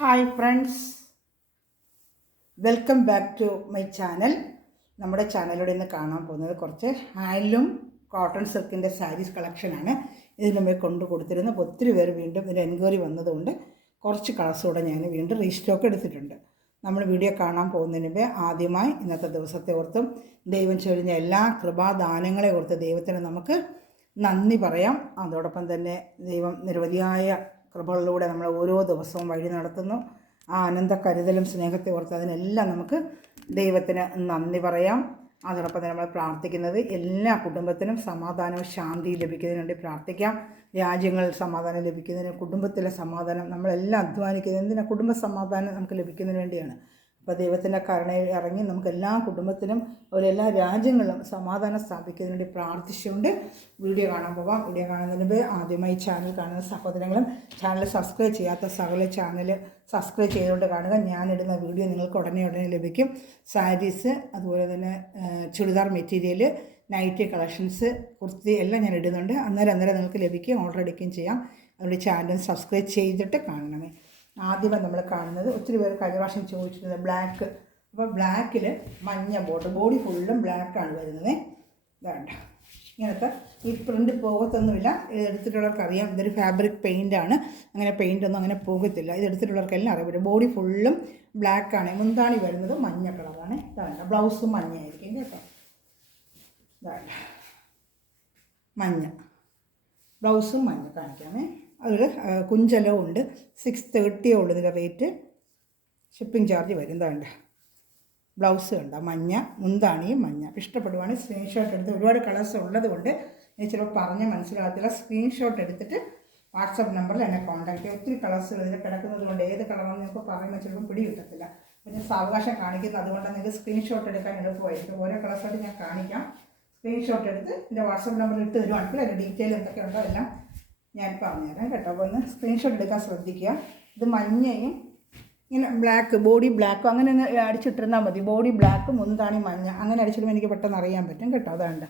Hi friends, welcome back to my channel. നമ്മുടെ ചാനലിലൂടെ ഇന്ന് കാണാൻ പോകുന്നത് കുറച്ച് ഹാൻഡ്ലൂം കോട്ടൺ സിൽക്കിൻ്റെ സാരീസ് കളക്ഷനാണ്. ഇതിന് മുമ്പേ കൊണ്ടു കൊടുത്തിരുന്ന ഒത്തിരി പേര് വീണ്ടും ഇതിന് എൻക്വയറി വന്നതുകൊണ്ട് കുറച്ച് കളേഴ്സൂടെ ഞാൻ വീണ്ടും റീസ്റ്റോക്ക് എടുത്തിട്ടുണ്ട്. നമ്മൾ വീഡിയോ കാണാൻ പോകുന്നതിന് മുമ്പേ ആദ്യമായി ഇന്നത്തെ ദിവസത്തെ ഓർത്തും ദൈവം ചൊരിഞ്ഞ എല്ലാ കൃപാദാനങ്ങളെ ഓർത്ത് ദൈവത്തിന് നമുക്ക് നന്ദി പറയാം. അതോടൊപ്പം തന്നെ ദൈവം നിരവധിയായ കൃപകളിലൂടെ നമ്മൾ ഓരോ ദിവസവും വഴി നടത്തുന്നു. ആ അനന്ത കരുതലും സ്നേഹത്തെ ഓർത്ത് അതിനെല്ലാം നമുക്ക് ദൈവത്തിന് നന്ദി പറയാം. അതോടൊപ്പം തന്നെ നമ്മൾ പ്രാർത്ഥിക്കുന്നത് എല്ലാ കുടുംബത്തിനും സമാധാനവും ശാന്തിയും ലഭിക്കുന്നതിന് വേണ്ടി പ്രാർത്ഥിക്കാം. രാജ്യങ്ങളിൽ സമാധാനം ലഭിക്കുന്നതിന്, കുടുംബത്തിലെ സമാധാനം, നമ്മളെല്ലാം അധ്വാനിക്കുന്നത് എന്തിനാണ്? കുടുംബ സമാധാനം നമുക്ക് ലഭിക്കുന്നതിന് വേണ്ടിയാണ്. അപ്പോൾ ദൈവത്തിൻ്റെ കരുണയിൽ ഇറങ്ങി നമുക്ക് എല്ലാ കുടുംബത്തിനും അതുപോലെ എല്ലാ രാജ്യങ്ങളിലും സമാധാനം സ്ഥാപിക്കുന്നതിന് വേണ്ടി പ്രാർത്ഥിച്ചുകൊണ്ട് വീഡിയോ കാണാൻ പോവാം. വീഡിയോ കാണുന്നതിന് മുമ്പ് ആദ്യമായി ചാനൽ കാണുന്ന സഹോദരങ്ങളും ചാനൽ സബ്സ്ക്രൈബ് ചെയ്യാത്ത സകല ചാനൽ സബ്സ്ക്രൈബ് ചെയ്തുകൊണ്ട് കാണുക. ഞാനിടുന്ന വീഡിയോ നിങ്ങൾക്ക് ഉടനെ ലഭിക്കും. സാരീസ്, അതുപോലെ തന്നെ churidar material, nightie collections, kurti എല്ലാം ഞാൻ ഇടുന്നുണ്ട്. അന്നേരം നിങ്ങൾക്ക് ലഭിക്കും. ഓർഡർ എടുക്കുകയും ചെയ്യാം. അതുകൊണ്ട് ചാനൽ സബ്സ്ക്രൈബ് ചെയ്തിട്ട് കാണണമേ. ആദ്യമേ നമ്മൾ കാണുന്നത് ഒത്തിരി പേര് കഴിഞ്ഞ പ്രാവശ്യം ചോദിച്ചിരുന്നത് ബ്ലാക്ക്. അപ്പോൾ ബ്ലാക്കിൽ മഞ്ഞ ബോഡി ഫുള്ളും ബ്ലാക്കാണ് വരുന്നത്. വേണ്ട ഇങ്ങനത്തെ ഈ പ്രിൻ്റ് പോകത്തൊന്നുമില്ല. ഇത് എടുത്തിട്ടുള്ളവർക്ക് അറിയാം, ഇതൊരു ഫാബ്രിക് പെയിൻ്റാണ്. അങ്ങനെ പെയിൻ്റൊന്നും അങ്ങനെ പോകത്തില്ല. ഇത് എടുത്തിട്ടുള്ളവർക്കെല്ലാം അറിയാം. പറ്റും. ബോഡി ഫുള്ളും ബ്ലാക്കാണ്. മുന്താണി വരുന്നത് മഞ്ഞ കളറാണ്. വേണ്ട ബ്ലൗസും മഞ്ഞയായിരിക്കും കേട്ടോ. വേണ്ട മഞ്ഞ ബ്ലൗസും മഞ്ഞ കാണിക്കാമേ. അതിൽ കുഞ്ചലവും ഉണ്ട്. 630 ഉള്ളൂ ഇതിൻ്റെ റേറ്റ്. ഷിപ്പിംഗ് ചാർജ് വരും. വേണ്ട ബ്ലൗസ് കണ്ട മഞ്ഞ, മുന്താണിയും മഞ്ഞ. ഇഷ്ടപ്പെടുവാണെങ്കിൽ സ്ക്രീൻഷോട്ട് എടുത്ത്, ഒരുപാട് കളേഴ്സ് ഉള്ളത് കൊണ്ട് എനിക്ക് ചിലപ്പോൾ പറഞ്ഞ് മനസ്സിലാകത്തില്ല. സ്ക്രീൻഷോട്ട് എടുത്തിട്ട് വാട്സപ്പ് നമ്പറിൽ എന്നെ കോൺടാക്ട് ചെയ്യുക. ഒത്തിരി കളേഴ്സുകൾ ഇതിൽ കിടക്കുന്നത് കൊണ്ട് ഏത് കളറാണെന്ന് നിങ്ങൾക്ക് പറയുമ്പോൾ ചിലപ്പോൾ പിടി കിട്ടത്തില്ല. പിന്നെ സാവകാശം കാണിക്കുന്നത് അതുകൊണ്ട് നിങ്ങൾക്ക് സ്ക്രീൻഷോട്ട് എടുക്കാൻ എളുപ്പമായിരിക്കും. ഓരോ കളേഴ്സായിട്ട് ഞാൻ കാണിക്കാം. സ്ക്രീൻഷോട്ട് എടുത്ത് എൻ്റെ വാട്സപ്പ് നമ്പറിൽ ഇട്ട് തരുവാണെങ്കിൽ അതിൻ്റെ ഡീറ്റെയിൽ എന്തൊക്കെ ഉണ്ടോ എല്ലാം ഞാൻ പറഞ്ഞുതരാം കേട്ടോ. അപ്പോൾ ഒന്ന് സ്ക്രീൻഷോട്ട് എടുക്കാൻ ശ്രദ്ധിക്കുക. ഇത് മഞ്ഞയും ഇങ്ങനെ ബ്ലാക്ക്, ബോഡി ബ്ലാക്കും അങ്ങനെ ഒന്ന് അടിച്ചിട്ടിരുന്നാൽ മതി. ബോഡി ബ്ലാക്ക്, മുന്താണി മഞ്ഞ, അങ്ങനെ അടിച്ചിടുമ്പോൾ എനിക്ക് പെട്ടെന്ന് അറിയാൻ പറ്റും കേട്ടോ. അതാണ്ട്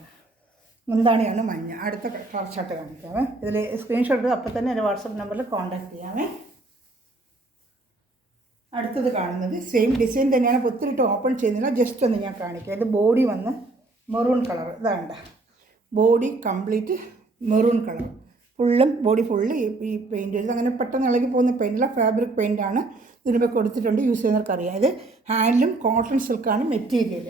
മുന്താണിയാണ് മഞ്ഞ. അടുത്ത കളർ ചാർട്ട് കാണിക്കാമേ. ഇതിൽ സ്ക്രീൻഷോട്ട് എടുത്ത് അപ്പോൾ തന്നെ എൻ്റെ വാട്സപ്പ് നമ്പറിൽ കോൺടാക്ട് ചെയ്യാമേ. അടുത്തത് കാണുന്നത് സെയിം ഡിസൈൻ തന്നെയാണ്. ഒത്തിരി ഓപ്പൺ ചെയ്യുന്നില്ല, ജസ്റ്റ് ഒന്ന് ഞാൻ കാണിക്കാം. ഇത് ബോഡി വന്ന് മെറൂൺ കളർ. ഇതാണ്ട ബോഡി കംപ്ലീറ്റ് മെറൂൺ കളർ. ഫുള്ളും ബോഡി ഫുള്ള് ഈ പെയിൻറ്റ് ചെയ്ത് അങ്ങനെ പെട്ടെന്ന് ഇളകി പോകുന്ന പെയിൻറ്റില്ല, ഫാബ്രിക് പെയിൻറ്റാണ്. ഇതിനുമ്പോൾ കൊടുത്തിട്ടുണ്ട്. യൂസ് ചെയ്യുന്നവർക്കറിയാം. ഇത് ഹാൻഡ്ലൂം കോട്ടൺ സിൽക്കാണ് മെറ്റീരിയൽ.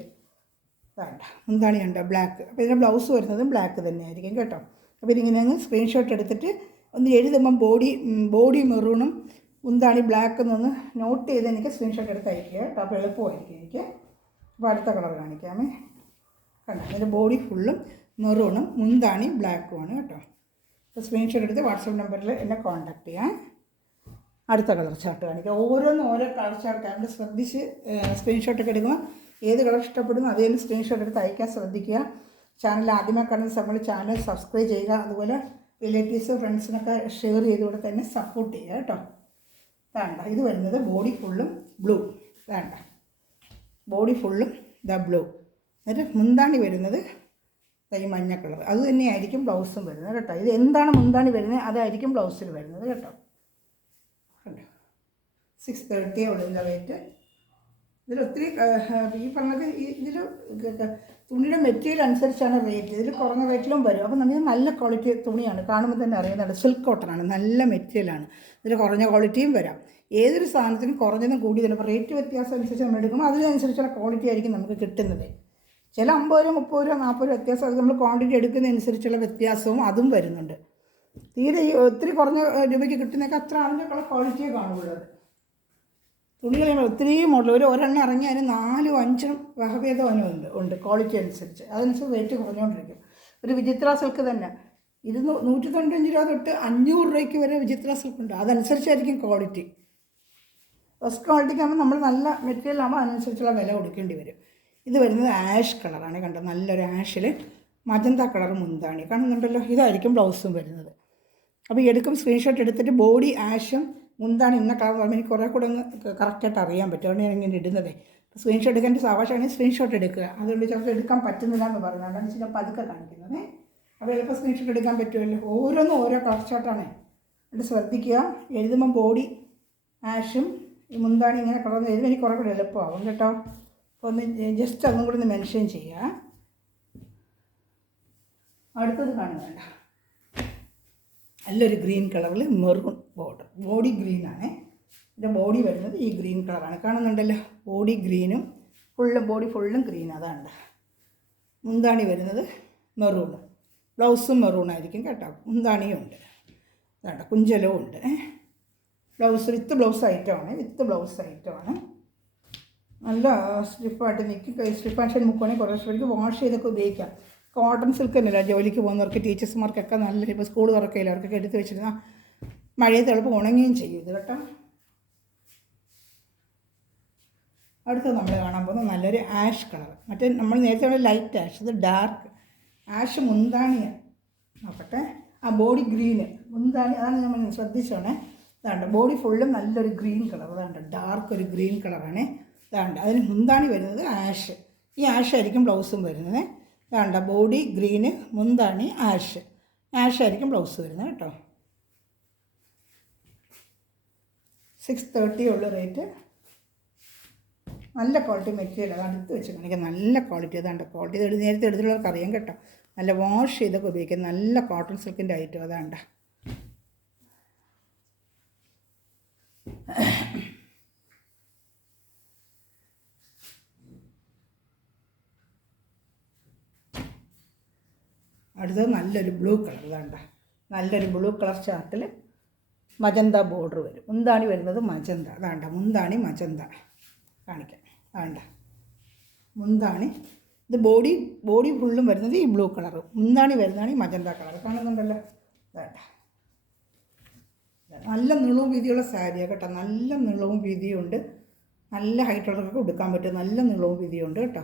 വേണ്ട മുന്താണി ഉണ്ട് ബ്ലാക്ക്. അപ്പോൾ ഇതിൻ്റെ ബ്ലൗസ് വരുന്നതും ബ്ലാക്ക് തന്നെയായിരിക്കും കേട്ടോ. അപ്പോൾ ഇതിങ്ങനെ അങ്ങ് സ്ക്രീൻഷോട്ട് എടുത്തിട്ട് ഒന്ന് എഴുതുമ്പം ബോഡി മെറൂണും മുന്താണി ബ്ലാക്ക് എന്നൊന്ന് നോട്ട് ചെയ്ത് എനിക്ക് സ്ക്രീൻഷോട്ട് എടുത്ത് അയക്കുക കേട്ടോ. അപ്പോൾ എളുപ്പമായിരിക്കും എനിക്ക്. അപ്പോൾ അടുത്ത കളർ കാണിക്കാമേ. കണ്ടോ, ഇതിൻ്റെ ബോഡി ഫുള്ളും മെറൂണും മുന്താണി ബ്ലാക്കുമാണ് കേട്ടോ. അപ്പോൾ സ്ക്രീൻഷോട്ട് എടുത്ത് വാട്സപ്പ് നമ്പറിൽ എന്നെ കോൺടാക്ട് ചെയ്യാം. അടുത്ത കളർ ചാർട്ട് കാണിക്കുക. ഓരോന്നും ഓരോ കളർ ചാർട്ട് അതുകൊണ്ട് ശ്രദ്ധിച്ച് സ്ക്രീൻഷോട്ടൊക്കെ എടുക്കുമ്പോൾ ഏത് കളർ ഇഷ്ടപ്പെടുന്നു അതേലും സ്ക്രീൻഷോട്ട് എടുത്ത് അയക്കാൻ ശ്രദ്ധിക്കുക. ചാനൽ ആദ്യമായി കാണുന്ന സമയത്ത് ചാനൽ സബ്സ്ക്രൈബ് ചെയ്യുക. അതുപോലെ റിലേറ്റീവ്സ് ഫ്രണ്ട്സിനൊക്കെ ഷെയർ ചെയ്തുകൂടെ തന്നെ സപ്പോർട്ട് ചെയ്യുക കേട്ടോ. വേണ്ട ഇത് വരുന്നത് ബോഡി ഫുള്ളും ബ്ലൂ. വേണ്ട ബോഡി ഫുള്ളും ബ്ലൂ. എന്നിട്ട് മുന്താണി വരുന്നത് ഈ മഞ്ഞ കളർ. അത് തന്നെയായിരിക്കും ബ്ലൗസും വരുന്നത് കേട്ടോ. ഇത് എന്താണ് മുന്താണി വരുന്നത് അതായിരിക്കും ബ്ലൗസിൽ വരുന്നത് കേട്ടോ. കണ്ടോ 630 ഉള്ളൂ ഇതിൻ്റെ റേറ്റ്. ഇതിൽ ഒത്തിരി ഈ പറഞ്ഞത് ഇതിൽ തുണിയുടെ മെറ്റീരിയൽ അനുസരിച്ചാണ് റേറ്റ്. ഇതിൽ കുറഞ്ഞ റേറ്റിലും വരും. അപ്പോൾ നമുക്ക് നല്ല ക്വാളിറ്റി തുണിയാണ്, കാണുമ്പോൾ തന്നെ അറിയുന്നുണ്ട്. സിൽക്ക് കോട്ടനാണ്, നല്ല മെറ്റീരിയലാണ്. ഇതിൽ കുറഞ്ഞ ക്വാളിറ്റിയും വരാം. ഏതൊരു സാധനത്തിനും കുറഞ്ഞതും കൂടിയതും. അപ്പോൾ റേറ്റ് വ്യത്യാസം അനുസരിച്ച് നമ്മൾ എടുക്കുമ്പോൾ അതിനനുസരിച്ചുള്ള ക്വാളിറ്റി ആയിരിക്കും നമുക്ക് കിട്ടുന്നത്. ചില 50 രൂപ 30 രൂപ 40 രൂപ വ്യത്യാസം. അത് നമ്മൾ ക്വാണ്ടിറ്റി എടുക്കുന്നതനുസരിച്ചുള്ള വ്യത്യാസവും അതും വരുന്നുണ്ട്. തീരെ ഒത്തിരി കുറഞ്ഞ രൂപയ്ക്ക് കിട്ടുന്നതൊക്കെ അത്ര അതിൻ്റെയൊക്കെയുള്ള ക്വാളിറ്റിയെ കാണുള്ളൂ. തുണികൾ ഒത്തിരി മോഡൽ ഒരെണ്ണം ഇറങ്ങി അതിന് 4 5 വകഭേദം ഉണ്ട് ക്വാളിറ്റി അനുസരിച്ച്. അതനുസരിച്ച് റേറ്റ് കുറഞ്ഞുകൊണ്ടിരിക്കും. ഒരു വിചിത്ര സിൽക്ക് തന്നെ 195 രൂപ തൊട്ട് 500 രൂപയ്ക്ക് വരെ വിചിത്ര സിൽക്ക് ഉണ്ട്. അതനുസരിച്ചായിരിക്കും ക്വാളിറ്റി. ഫസ്റ്റ് ക്വാളിറ്റിക്ക് ആകുമ്പോൾ നമ്മൾ നല്ല മെറ്റീരിയൽ ആകുമ്പോൾ അതിനനുസരിച്ചുള്ള വില കൊടുക്കേണ്ടി വരും. ഇത് വരുന്നത് ആഷ് കളറാണ്. കണ്ടോ, നല്ലൊരു ആഷിൽ മജന്ത കളർ മുന്താണി കാണുന്നുണ്ടല്ലോ. ഇതായിരിക്കും ബ്ലൗസും വരുന്നത്. അപ്പോൾ എടുക്കും സ്ക്രീൻഷോട്ട് എടുത്തിട്ട് ബോഡി ആഷും മുന്താണി ഇന്ന കളർ പറയുമ്പോൾ എനിക്ക് കുറേ കൂടെ ഒന്ന് കറക്റ്റായിട്ട് അറിയാൻ പറ്റും. അതുകൊണ്ട് ഞാൻ ഇങ്ങനെ ഇടുന്നത്. സ്ക്രീൻഷോട്ട് എടുക്കാൻ സാവകാശമാണെങ്കിൽ സ്ക്രീൻഷോട്ട് എടുക്കുക. അതുകൊണ്ട് ചിലപ്പോൾ എടുക്കാൻ പറ്റുന്നില്ല എന്ന് പറഞ്ഞു. അതാണ് ചില പതുക്കെ കാണിക്കുന്നത്. അപ്പോൾ എളുപ്പം സ്ക്രീൻഷോട്ട് എടുക്കാൻ പറ്റുമല്ലോ. ഓരോന്നും ഓരോ കളർ ചാർട്ടാണ്. എന്നിട്ട് ശ്രദ്ധിക്കുക. എഴുതുമ്പോൾ ബോഡി ആഷും ഈ മുന്താണി ഇങ്ങനെ കളർന്ന് എഴുതുമ്പോൾ എനിക്ക് കുറേ കൂടെ എളുപ്പമാവും കേട്ടോ. അപ്പോൾ ഒന്ന് ജസ്റ്റ് അതും കൂടി ഒന്ന് മെൻഷൻ ചെയ്യുക. അടുത്തത് കാണുന്നുണ്ട, നല്ലൊരു ഗ്രീൻ കളറിൽ മെറൂൺ ബോർഡർ, ബോഡി ഗ്രീനാണ്. ഇതിൻ്റെ ബോഡി വരുന്നത് ഈ ഗ്രീൻ കളറാണ്, കാണുന്നുണ്ടല്ലോ. ബോഡി ഗ്രീനും ബോഡി ഫുള്ളും ഗ്രീൻ. അതാണ് മുന്താണി വരുന്നത് മെറൂൺ, ബ്ലൗസും മെറൂൺ ആയിരിക്കും കേട്ടോ. മുന്താണിയും ഉണ്ട്, അതാണ്ട കുഞ്ചലവും ഉണ്ട്. ബ്ലൗസ് വിത്ത് ബ്ലൗസ് ഐറ്റമാണ്. നല്ല സ്റ്റിഫായിട്ട് നിൽക്കും. സ്റ്റിഫ് ആൻഡ് ഷൈൻ മുക്കുവാണെങ്കിൽ കുറേ ദിവസം വാഷ് ചെയ്തൊക്കെ ഉപയോഗിക്കാം. കോട്ടൺ സിൽക്ക് തന്നെയല്ല, ജോലിക്ക് പോകുന്നവർക്ക് ടീച്ചേഴ്സ്മാർക്കൊക്കെ നല്ല, ഇപ്പോൾ സ്കൂൾ തുറക്കില്ല അവർക്കൊക്കെ എടുത്ത് വെച്ചിരുന്ന മഴയത്ത് എളുപ്പം ഉണങ്ങുകയും ചെയ്യും ഇത് കേട്ടോ. അടുത്തത് നമ്മൾ കാണാൻ പോകുന്നത് നല്ലൊരു ആഷ് കളർ. മറ്റേ നമ്മൾ നേരത്തെ ലൈറ്റ് ആഷ്, ഇത് ഡാർക്ക് ആഷ്. മുന്താണിയാണ് നോക്കട്ടെ. ബോഡി ഗ്രീന് മുന്താണി, അതാണ് നമ്മൾ ശ്രദ്ധിച്ചോണേ. ഇതാണ്ട് ബോഡി ഫുള്ളും നല്ലൊരു ഗ്രീൻ കളർ, അതാണ്ട് ഡാർക്ക് ഒരു ഗ്രീൻ കളറാണ്. ഇതാണ്ട് അതിന് മുന്താണി വരുന്നത് ആഷ്. ഈ ആഷ് ആയിരിക്കും ബ്ലൗസും വരുന്നത്. ഇതാണ്ട ബോഡി ഗ്രീന്, മുന്താണി ആഷ് ആയിരിക്കും ബ്ലൗസ് വരുന്നത് കേട്ടോ. 630 ഉള്ള റേറ്റ്. നല്ല ക്വാളിറ്റി മെറ്റീരിയൽ, അത് അടുത്ത് വെച്ച് കാണിക്കാം. നല്ല ക്വാളിറ്റി, അതാണ്ട് ക്വാളിറ്റി. ഇത് നേരത്തെ എടുത്തിട്ടുള്ളവർക്ക് അറിയാം കേട്ടോ. നല്ല വാഷ് ചെയ്തൊക്കെ ഉപയോഗിക്കാം. നല്ല കോട്ടൺ സിൽക്കിൻ്റെ ഐറ്റം അതാണ്ട. അടുത്തത് നല്ലൊരു ബ്ലൂ കളർ. ഇതാണ്ട നല്ലൊരു ബ്ലൂ കളർ ചാർട്ടിൽ മജന്ത ബോർഡർ വരും. മുന്താണി വരുന്നത് മജന്ത. അതാണ്ട മുന്താണി മജന്ത കാണിക്കാം. അതാണ്ട മുന്താണി. ഇത് ബോഡി ഫുള്ളും വരുന്നത് ഈ ബ്ലൂ കളർ. മുന്താണി വരുന്നതാണ് ഈ മജന്ത കളർ, കാണുന്നുണ്ടല്ലോ. അതാണ്ട നല്ല നീളവും വീതിയുള്ള സാരിയാണ് കേട്ടോ. നല്ല നീളവും വീതിയുണ്ട്. നല്ല ഹൈറ്റുള്ളവർക്കൊക്കെ ഉടുക്കാൻ പറ്റും. നല്ല നീളവും വീതിയുണ്ട് കേട്ടോ.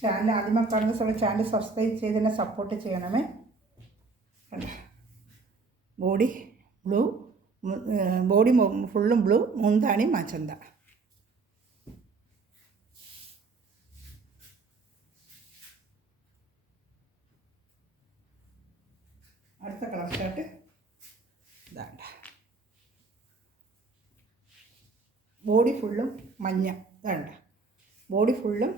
ചാനൽ ആദ്യമേ കാണുന്ന സമയത്ത് ചാനൽ സബ്സ്ക്രൈബ് ചെയ്ത് തന്നെ സപ്പോർട്ട് ചെയ്യണമേ. ബോഡി ബ്ലൂ, ബോഡി ഫുള്ളും ബ്ലൂ, മുന്താണി മജന്ത. അടുത്ത കളർ ഷർട്ട് ഇതാണ്ട. ബോഡി ഫുള്ളും മഞ്ഞ. ഇതാണ്ട ബോഡി ഫുള്ളും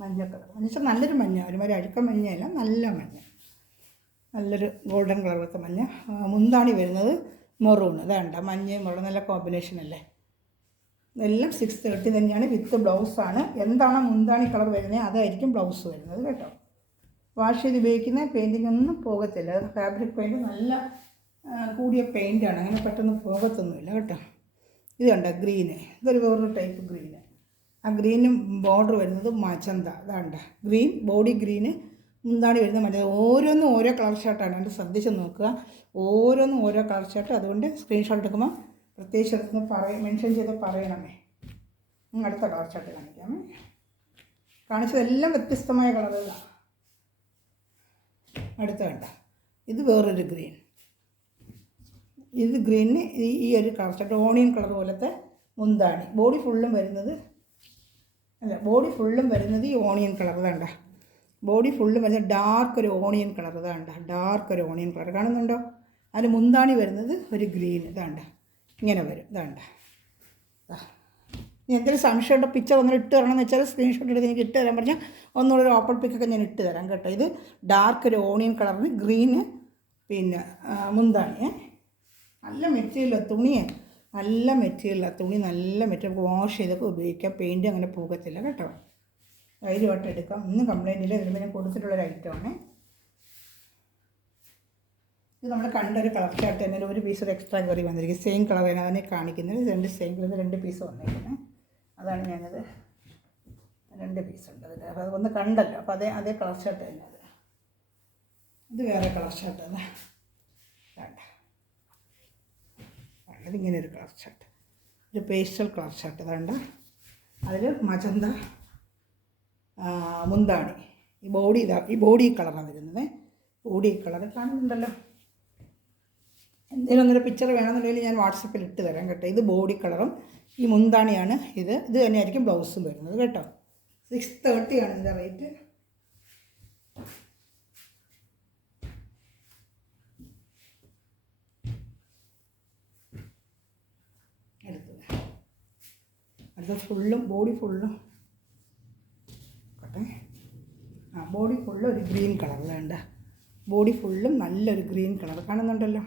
മഞ്ഞ കളർ. എന്നുവെച്ചാൽ നല്ലൊരു മഞ്ഞ, ഒരുമാതിരി അഴുക്ക മഞ്ഞയല്ല, നല്ല മഞ്ഞ, നല്ലൊരു ഗോൾഡൻ കളറത്തെ മഞ്ഞ. മുന്താണി വരുന്നത് മെറൂൺ. ഇതാണ്ട മഞ്ഞയും മെറൂൺ നല്ല കോമ്പിനേഷൻ അല്ലേ. ഇതെല്ലാം 630 തന്നെയാണ്. വിത്ത് ബ്ലൗസാണ്. എന്താണോ മുന്താണി കളർ വരുന്നത് അതായിരിക്കും ബ്ലൗസ് വരുന്നത് കേട്ടോ. വാഷ് ചെയ്ത് ഉപയോഗിക്കുന്ന പെയിൻറ്റിംഗ് ഒന്നും പോകത്തില്ല. അത് ഫാബ്രിക് പെയിൻറ്റ് നല്ല കൂടിയ പെയിൻറ്റാണ്, അങ്ങനെ പെട്ടെന്ന് പോകത്തൊന്നുമില്ല കേട്ടോ. ഇത് കണ്ട ഗ്രീന്, ഇതൊരു വേറൊരു ടൈപ്പ് ഗ്രീന്. ആ ഗ്രീനും ബോർഡർ വരുന്നത് മജന്ത. അതാണ്ട ഗ്രീൻ, ബോഡി ഗ്രീന്, മുന്താണി വരുന്നത് മജന്ത. ഓരോന്നും ഓരോ കളർ ഷർട്ടാണ്, അതുകൊണ്ട് ശ്രദ്ധിച്ച് നോക്കുക. ഓരോന്നും ഓരോ കളർ ഷർട്ട്. അതുകൊണ്ട് സ്ക്രീൻഷോട്ട് എടുക്കുമ്പോൾ പ്രത്യേകിച്ച് എടുത്ത് മെൻഷൻ ചെയ്ത് പറയണമേ. അടുത്ത കളർ ഷർട്ട് കാണിക്കാമേ. കാണിച്ചതെല്ലാം വ്യത്യസ്തമായ കളറുകളാണ്. അടുത്ത കണ്ട ഇത് വേറൊരു ഗ്രീൻ. ഇത് ഗ്രീനിന് ഈ ഒരു കളർ ഷർട്ട്, ഓണിയൻ കളർ പോലത്തെ മുന്താണി. ബോഡി ഫുള്ളും വരുന്നത് ഈ ഓണിയൻ കളർ. ഇതാണ്ട ബോഡി ഫുള്ളും വരുന്നത് ഡാർക്ക് ഒരു ഓണിയൻ കളർ. ഇതാണ്ട ഡാർക്ക് ഒരു ഓണിയൻ കളർ, കാണുന്നുണ്ടോ? അതിന് മുന്താണി വരുന്നത് ഒരു ഗ്രീൻ. ഇതാണ്ട ഇങ്ങനെ വരും. ഇതാണ്ട എന്തെങ്കിലും സംശയമുണ്ടോ, പിക്ചർ ഒന്നും ഇട്ട് തരണമെന്ന് വെച്ചാൽ സ്ക്രീൻഷോട്ട് എടുത്ത് എനിക്ക് ഇട്ട് തരാൻ പറഞ്ഞാൽ ഒന്നുകൂടെ ഒരു ഓപ്പൺ പിക്കൊക്കെ ഞാൻ ഇട്ട് തരാം കേട്ടോ. ഇത് ഡാർക്ക് ഒരു ഓണിയൻ കളറിന് ഗ്രീന്, പിന്നെ മുന്താണി. നല്ല മെറ്റീരിയലാണ് തുണി, നല്ല മെറ്റീരിയലാണ് തുണി, നല്ല മെറ്റീരിയൽ. വാഷ് ചെയ്തൊക്കെ ഉപയോഗിക്കാം. പെയിൻറ്റ് അങ്ങനെ പോകത്തില്ല കേട്ടോ. ധൈര്യമായിട്ട് എടുക്കാം. ഒന്നും കംപ്ലൈൻറ്റ് ഇല്ല. ഇതിൽ ഞാൻ കൊടുത്തിട്ടുള്ളൊരു ഐറ്റമാണ്. ഇത് നമ്മൾ കണ്ടൊരു കളർ ഷർട്ട് തന്നെ ഒരു പീസ് ഒരു എക്സ്ട്രാ കയറി വന്നിരിക്കും. സെയിം കളർ തന്നെ അതിനെ കാണിക്കുന്നത്. സെയിം കളർ 2 പീസ് വന്നിരിക്കുന്നത്. അതാണ് ഞാനത് 2 പീസ് ഉണ്ട് അതിൽ. അപ്പോൾ അതൊന്ന് കണ്ടല്ലോ. അപ്പോൾ അതേ കളർ ഷർട്ട് തന്നെ അത്. ഇത് വേറെ കളർ ഷർട്ട് അല്ലേ. വേണ്ട അതിങ്ങനെ ഒരു കളർ ഷർട്ട്, ഒരു പേസ്റ്റൽ കളർ ഷർട്ട്. വേണ്ട അതിൽ മജന്ത മുന്താണി. ഈ ബോഡി കളറാണ് വരുന്നത്. ബോഡി കളർ കാണുന്നുണ്ടല്ലോ. എന്തെങ്കിലും ഒന്നൊരു പിക്ചർ വേണമെന്നുണ്ടെങ്കിൽ ഞാൻ വാട്സപ്പിൽ ഇട്ട് തരാം കേട്ടോ. ഇത് ബോഡി കളറും ഈ മുന്താണിയാണ്. ഇത് തന്നെയായിരിക്കും ബ്ലൗസും വരുന്നത് കേട്ടോ. 630 ആണ് ഇതിൻ്റെ റേറ്റ്. അടുത്ത ഫുള്ളും ബോഡി ഫുള്ളും കട്ടെ. ബോഡി ഫുള്ളും ഒരു ഗ്രീൻ കളർ വേണ്ട. ബോഡി ഫുള്ളും നല്ലൊരു ഗ്രീൻ കളർ കാണുന്നുണ്ടല്ലോ.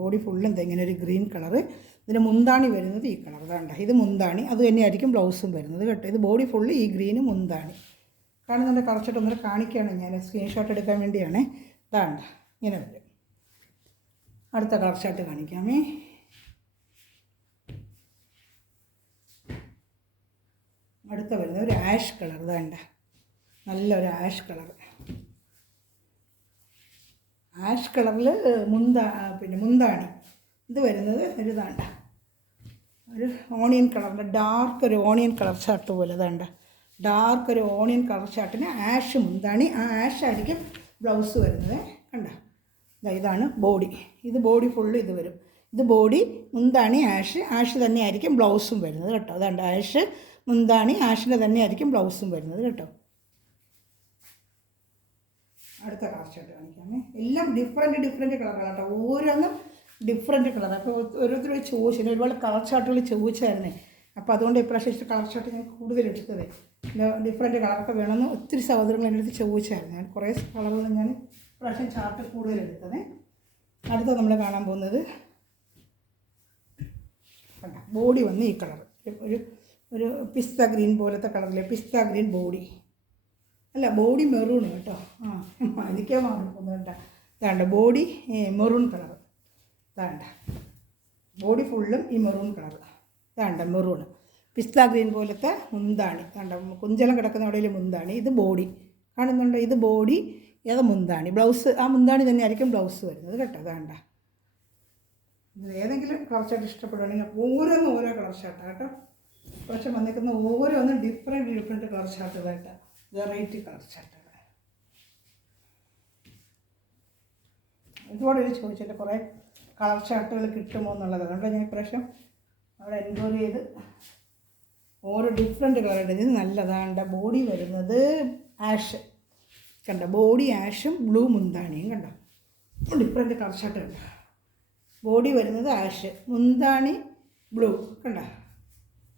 ബോഡി ഫുള്ളും ഇങ്ങനെ ഒരു ഗ്രീൻ കളറ്. ഇതിന് മുന്താണി വരുന്നത് ഈ കളർ വേണ്ട. ഇത് മുന്താണി, അത് തന്നെയായിരിക്കും ബ്ലൗസും വരുന്നത് കേട്ടോ. ഇത് ബോഡി ഫുള്ള് ഈ ഗ്രീന് മുന്താണി കാണുന്നുണ്ട്. കറച്ചിട്ട് ഒന്നര കാണിക്കുകയാണ് ഞാൻ, സ്ക്രീൻഷോട്ട് എടുക്കാൻ വേണ്ടിയാണ്. വേണ്ട ഇങ്ങനെ വരും. അടുത്ത കളർ ഷർട്ട് കാണിക്കാമേ. അടുത്ത വരുന്നത് ഒരു ആഷ് കളർ വേണ്ട. നല്ലൊരു ആഷ് കളർ. ആഷ് കളറിൽ മുന്താണി ഇത് വരുന്നത് ഒരു വേണ്ട ഒരു ഓണിയൻ കളറിൻ്റെ ഡാർക്ക് ഒരു ഓണിയൻ കളർ ഷർട്ട് പോലെ വേണ്ട. ഡാർക്ക് ഒരു ഓണിയൻ കളർ ഷർട്ടിന് ആഷ് മുന്താണി. ആ ആഷ് ആയിരിക്കും ബ്ലൗസ് വരുന്നത് കണ്ട. ഇതാണ് ബോഡി. ഇത് ബോഡി ഫുള്ള് ഇത് വരും. ഇത് ബോഡി, മുന്താണി ആഷ് തന്നെ ആയിരിക്കും ബ്ലൗസും വരുന്നത് കേട്ടോ. അതുകൊണ്ട് ആഷ് മുന്താണി ആഷിൻ്റെ തന്നെ ആയിരിക്കും ബ്ലൗസും വരുന്നത് കേട്ടോ. അടുത്ത കളർ ഷർട്ട് കാണിക്കാമേ. എല്ലാം ഡിഫറെൻറ്റ് കളറുകളാണ് കേട്ടോ. ഓരോന്നും ഡിഫറെൻറ്റ് കളർ. അപ്പോൾ ഓരോരുത്തർ ചോദിച്ചു, ഒരുപാട് കളർ ഷർട്ടുകൾ ചോദിച്ചായിരുന്നേ. അപ്പോൾ അതുകൊണ്ട് ഇപ്രാവശ്യം കളർ ഷർട്ട് ഞാൻ കൂടുതൽ എടുത്തത്. ഡിഫറെൻറ്റ് കളറൊക്കെ വേണമെന്ന് ഒത്തിരി സഹോദരങ്ങൾ എൻ്റെ അടുത്ത് ചോദിച്ചായിരുന്നു. ഞാൻ കുറേ കളറുകൾ ഞാൻ ഇപ്രാവശ്യം ചാർട്ട് കൂടുതൽ എടുത്തത്. അടുത്ത നമ്മൾ കാണാൻ പോകുന്നത് ബോഡി വന്ന് ഈ കളർ ഒരു പിസ്ത ഗ്രീൻ പോലത്തെ കളറിലെ പിസ്ത ഗ്രീൻ ബോഡി അല്ല, ബോഡി മെറൂൺ കേട്ടോ. എനിക്ക് മാറിപ്പോകുന്നുണ്ട്. ഇതാണ്ട് ബോഡി മെറൂൺ കളർ. ഇതാണ്ട ബോഡി ഫുള്ളും ഈ മെറൂൺ കളർ. ഇതാണ്ട മെറൂൺ പിസ്ത ഗ്രീൻ പോലത്തെ മുന്താണി. ഇതാണ്ട കുഞ്ചലം കിടക്കുന്ന അവിടെയിൽ മുന്താണി. ഇത് ബോഡി കാണുന്നുണ്ടോ. ഇത് ബോഡി, ഏതാ മുന്താണി. ബ്ലൗസ് ആ മുന്താണി തന്നെ ആയിരിക്കും ബ്ലൗസ് വരുന്നത് കേട്ടോ. ഇതാണ്ട ഇത് ഏതെങ്കിലും കളർ ഷർട്ട് ഇഷ്ടപ്പെടുകയാണെങ്കിൽ ഓരോന്നും ഓരോ കളർ ഷർട്ടാണ് കേട്ടോ. പക്ഷെ വന്നിരിക്കുന്ന ഓരോന്നും ഡിഫറെൻറ്റ് കളർ ഷർട്ടുകളായിട്ടാണ്. വെറൈറ്റി കളർ ഷർട്ടുകൾ. ഒരുപാട് പേര് ചോദിച്ചിട്ട് കുറേ കളർ ഷർട്ടുകൾ കിട്ടുമോ എന്നുള്ളത്. അതുകൊണ്ട് ഞാൻ ഇപ്രാവശ്യം അവിടെ എൻക്വയറി ചെയ്ത് ഓരോ ഡിഫറെൻറ്റ് കളറുണ്ട്. ഇത് നല്ലതാണ്. ബോഡി വരുന്നത് ആഷ് കണ്ട. ബോഡി ആഷും ബ്ലൂ മുന്താണിയും കണ്ടോ. ഡിഫറെൻറ്റ് കളർ ഷർട്ട് കണ്ട. ബോഡി വരുന്നത് ആഷ്, മുന്താണി ബ്ലൂ കണ്ട.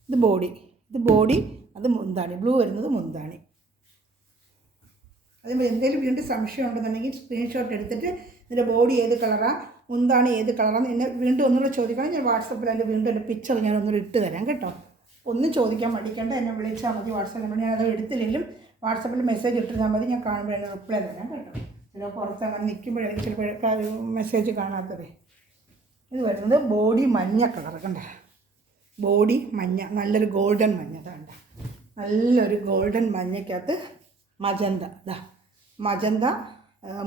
ഇത് ബോഡി അത് മുന്താണി. ബ്ലൂ വരുന്നത് മുന്താണി. അതുമ്പോൾ എന്തെങ്കിലും വീണ്ടും സംശയം ഉണ്ടെന്നുണ്ടെങ്കിൽ സ്ക്രീൻഷോട്ട് എടുത്തിട്ട് ഇതിൻ്റെ ബോഡി ഏത് കളറാണ്, മുന്താണി ഏത് കളറാണെന്ന് എന്നെ വീണ്ടും ഒന്നുകൂടെ ചോദിക്കണം. ഞാൻ വാട്സപ്പിൽ അതിൻ്റെ വീണ്ടും എൻ്റെ പിക്ചർ ഞാൻ ഒന്നുകൂടെ ഇട്ട് തരാം കേട്ടോ. ഒന്നും ചോദിക്കാൻ മടിക്കേണ്ട, എന്നെ വിളിച്ചാൽ മതി. വാട്സപ്പ് നമ്പർ ഞാനത് എടുത്തില്ലെങ്കിലും വാട്സപ്പിൽ മെസ്സേജ് ഇട്ടിരുന്നാൽ മതി. ഞാൻ കാണുമ്പോൾ എന്നെ റിപ്ലൈ തരാം കേട്ടോ. ചിലപ്പോൾ പുറത്ത് അങ്ങനെ നിൽക്കുമ്പോഴെനിക്ക് ചിലപ്പോൾ മെസ്സേജ് കാണാത്തതേ. ഇത് വരുന്നത് ബോഡി മഞ്ഞ കളർ കണ്ട. ബോഡി മഞ്ഞ, നല്ലൊരു ഗോൾഡൻ മഞ്ഞ. അതാണ്ട നല്ലൊരു ഗോൾഡൻ മഞ്ഞയ്ക്കകത്ത് മജന്ത. മജന്ത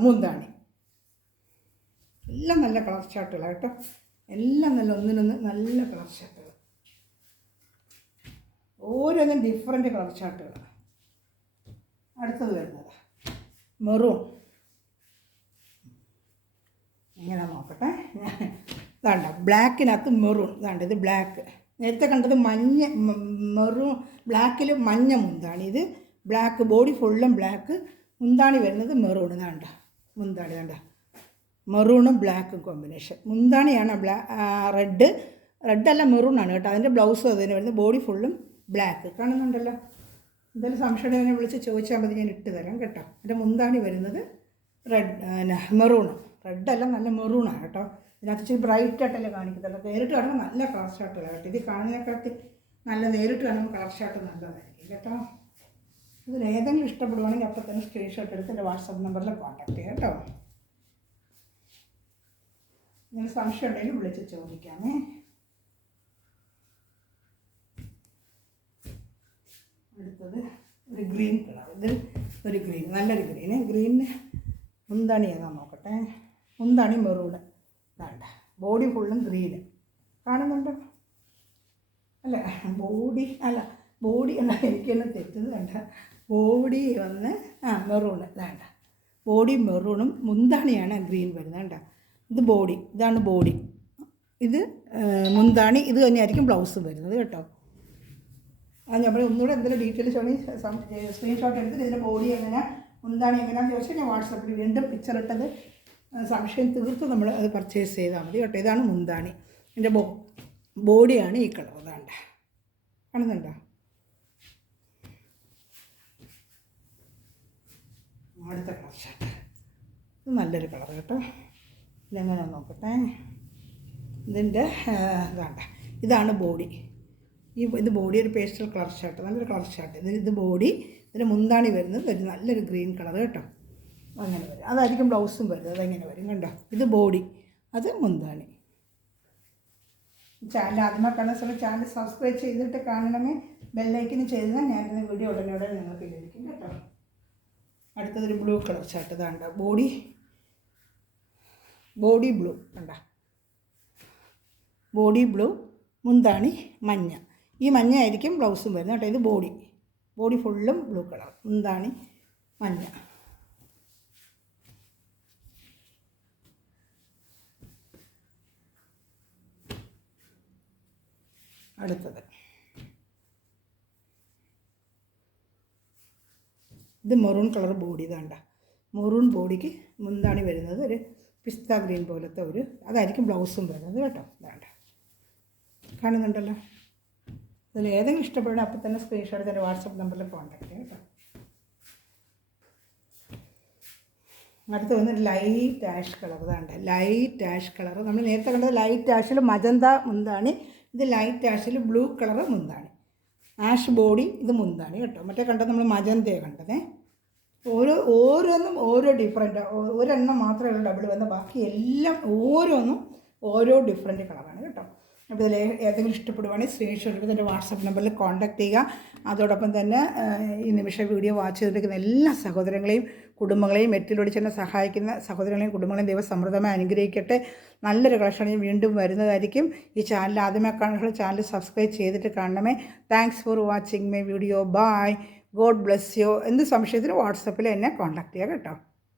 മുന്താണി. എല്ലാം നല്ല കളർ ഷർട്ടുകളാണ് കേട്ടോ. എല്ലാം നല്ല ഒന്നിനൊന്ന് നല്ല കളർ ഷർട്ടുകൾ. ഓരോന്നും ഡിഫറെൻറ്റ് കളർ ഷർട്ടുകളാണ്. അടുത്തത് വരുന്നത് മെറൂൺ. ഇങ്ങനെ നോക്കട്ടെ. ഇതാണ്ട ബ്ലാക്കിനകത്ത് മെറൂൺ. ഇതാണ്ട് ഇത് ബ്ലാക്ക്. നേരത്തെ കണ്ടത് മഞ്ഞ മെറൂൺ, ബ്ലാക്കിൽ മഞ്ഞ മുന്താണി. ഇത് ബ്ലാക്ക്, ബോഡി ഫുള്ളും ബ്ലാക്ക്, മുന്താണി വരുന്നത് മെറൂൺ. ഇതാണ്ട മുന്താണി. വേണ്ട മെറൂണും ബ്ലാക്കും കോമ്പിനേഷൻ. മുന്താണിയാണ് റെഡല്ല മെറൂണാണ് കേട്ടോ. അതിൻ്റെ ബ്ലൗസും അതിന് വരുന്നത്. ബോഡി ഫുള്ളും ബ്ലാക്ക് കാണുന്നുണ്ടല്ലോ. എന്തായാലും സംശയം എന്നെ വിളിച്ച് ചോദിച്ചാൽ മതി, ഞാൻ ഇട്ട് തരാം കേട്ടോ. എൻ്റെ മുന്താണി വരുന്നത് മെറൂണ്. റെഡല്ല, നല്ല മെറൂണാണ് കേട്ടോ. ഇതിനകത്ത് ഇച്ചിരി ബ്രൈറ്റായിട്ടല്ലേ കാണിക്കത്തുള്ളൂ. നേരിട്ട് കാണുമ്പോൾ നല്ല കളർ ഷർട്ടുകളാണ് കേട്ടോ. ഇത് കാണുന്നതിനെക്കാട്ടി നല്ല നേരിട്ട് കാണുമ്പോൾ കളർ ഷർട്ട് നല്ലതായിരിക്കും കേട്ടോ. ഇതിൽ ഏതെങ്കിലും ഇഷ്ടപ്പെടുവാണെങ്കിൽ അപ്പോൾ തന്നെ സ്ക്രീൻഷോട്ട് എടുത്ത് എൻ്റെ വാട്സപ്പ് നമ്പറിൽ കോൺടാക്ട് ചെയ്യാം കേട്ടോ. നിങ്ങൾ സംശയം ഉണ്ടെങ്കിൽ വിളിച്ച് ചോദിക്കാമേ. അടുത്തത് ഒരു ഗ്രീൻ കളർ. ഇത് ഒരു ഗ്രീൻ, നല്ലൊരു ഗ്രീന് മുന്താണി ഏതാണെന്ന് നോക്കട്ടെ. മുന്താണി മെറൂണ്. വേണ്ട ബോഡി ഫുള്ളും ഗ്രീന് കാണുന്നുണ്ടോ. അല്ല ബോഡി അല്ല, എനിക്ക് തന്നെ തെറ്റത്. വേണ്ട ബോഡി വന്ന് മെറൂണ്. വേണ്ട ബോഡി മെറൂണും മുന്താണിയാണ് ഗ്രീൻ വരുന്നത്. വേണ്ട ഇത് ബോഡി, ഇതാണ് ബോഡി. ഇത് മുന്താണി, ഇത് തന്നെയായിരിക്കും ബ്ലൗസ് വരുന്നത് കേട്ടോ. നമ്മൾ ഒന്നുകൂടെ എന്തെങ്കിലും ഡീറ്റെയിൽസ് വേണമെങ്കിൽ സ്ക്രീൻഷോട്ട് എടുത്തിട്ട് ഇതിൻ്റെ ബോഡി എങ്ങനെയാണ്, മുന്താണി എങ്ങനെയാണെന്ന് ചോദിച്ചാൽ ഞാൻ വാട്സപ്പിൽ വീണ്ടും പിക്ചർ ഇട്ടത് സംശയം തീർത്ത് നമ്മൾ അത് പർച്ചേസ് ചെയ്താൽ മതി കേട്ടോ. ഇതാണ് മുന്താണി. എൻ്റെ ബോഡിയാണ് ഈ കളർ. അതാണ്ട് കാണുന്നുണ്ടോ? അടുത്ത കളർ ഷർട്ട്, ഇത് നല്ലൊരു കളർ കേട്ടോ. ഇതെങ്ങനെ നോക്കട്ടെ. ഇതിൻ്റെ ഇതാണ് ബോഡി. ഇത് ബോഡി ഒരു പേസ്റ്റൽ കളർ ഷർട്ട്, നല്ലൊരു കളർ ഷർട്ട്. ഇത് ബോഡി, ഇതിന് മുന്താണി വരുന്നത് ഒരു നല്ലൊരു ഗ്രീൻ കളർ കേട്ടോ. അങ്ങനെ വരും, അതായിരിക്കും ബ്ലൗസും വരുന്നത്. അതെങ്ങനെ വരും കണ്ടോ. ഇത് ബോഡി, അത് മുന്താണി. ചാനൽ ആദ്യമായി കാണുന്ന സമയം ചാനൽ സബ്സ്ക്രൈബ് ചെയ്തിട്ട് കാണണമേ. ബെല്ലൈക്കിന് ചെയ്താൽ ഞാനിന്ന് വീഡിയോ ഉടനെ നിങ്ങൾക്ക് ലഭിക്കും കേട്ടോ. അടുത്തതൊരു ബ്ലൂ കളർ ഷർട്ട്. ഇതാണ്ട ബോഡി ബ്ലൂ കണ്ട, ബോഡി ബ്ലൂ, മുന്താണി മഞ്ഞ. ഈ മഞ്ഞ ആയിരിക്കും ബ്ലൗസും വരുന്നത് കേട്ടോ. ഇത് ബോഡി ഫുള്ളും ബ്ലൂ കളർ, മുന്താണി മഞ്ഞ. അടുത്തത് ഇത് മെറൂൺ കളർ ബോഡി. ഇതാണ്ട മെറൂൺ ബോഡിക്ക് മുന്താണി വരുന്നത് ഒരു പിസ്ത ഗ്രീൻ പോലത്തെ അതായിരിക്കും ബ്ലൗസും വരുന്നത് കേട്ടോ. ഇതാണ്ട കാണുന്നുണ്ടല്ലോ. ഇതിൽ ഏതെങ്കിലും ഇഷ്ടപ്പെടുന്ന അപ്പോൾ തന്നെ സ്ക്രീൻഷോട്ട് എടുത്ത് വാട്സപ്പ് നമ്പറിൽ കോൺടാക്ട് ചെയ്യാം കേട്ടോ. അടുത്ത് വന്നൊരു ലൈറ്റ് ആഷ് കളർ. ഇതാണ്ട് ലൈറ്റ് ആഷ് കളർ. നമ്മൾ നേരത്തെ കണ്ടത് ലൈറ്റ് ആഷിൽ മജന്ത മുന്താണി, ഇത് ലൈറ്റ് ആഷിൽ ബ്ലൂ കളർ മുന്താണി. ആഷ് ബോഡി, ഇത് മുന്താണി കേട്ടോ. മറ്റേ കണ്ടത് നമ്മൾ മജന്തയാണ് കണ്ടതേ. ഓരോന്നും ഓരോ ഡിഫറെൻ്റ്, ഒരെണ്ണം മാത്രമേ ഉള്ളൂ ഡബിൾ വന്ന, ബാക്കി എല്ലാം ഓരോന്നും ഓരോ ഡിഫറെൻറ്റ് കളറാണ് കേട്ടോ. അപ്പോൾ ഇതിൽ ഏതെങ്കിലും ഇഷ്ടപ്പെടുവാണെങ്കിൽ സ്ക്രീൻഷോട്ട് എടുത്ത് എൻ്റെ വാട്സപ്പ് നമ്പറിൽ കോൺടാക്ട് ചെയ്യുക. അതോടൊപ്പം തന്നെ ഈ നിമിഷ വീഡിയോ വാച്ച് ചെയ്തിരിക്കുന്ന എല്ലാ സഹോദരങ്ങളെയും കുടുംബങ്ങളെയും എറ്റിലൊടിച്ചെന്നെ സഹായിക്കുന്ന സഹോദരങ്ങളെയും കുടുംബങ്ങളെയും ദൈവം സമൃദ്ധമായി അനുഗ്രഹിക്കട്ടെ. നല്ലൊരു കളക്ഷനിൽ വീണ്ടും വരുന്നതായിരിക്കും. ഈ ചാനൽ ആദ്യമായി കാണുന്ന ചാനൽ സബ്സ്ക്രൈബ് ചെയ്തിട്ട് കാണണമേ. Thanks for watching my video. Bye. God bless you. എന്ത് സംശയത്തിനും വാട്സപ്പിൽ എന്നെ കോൺടാക്ട് ചെയ്യുക കേട്ടോ.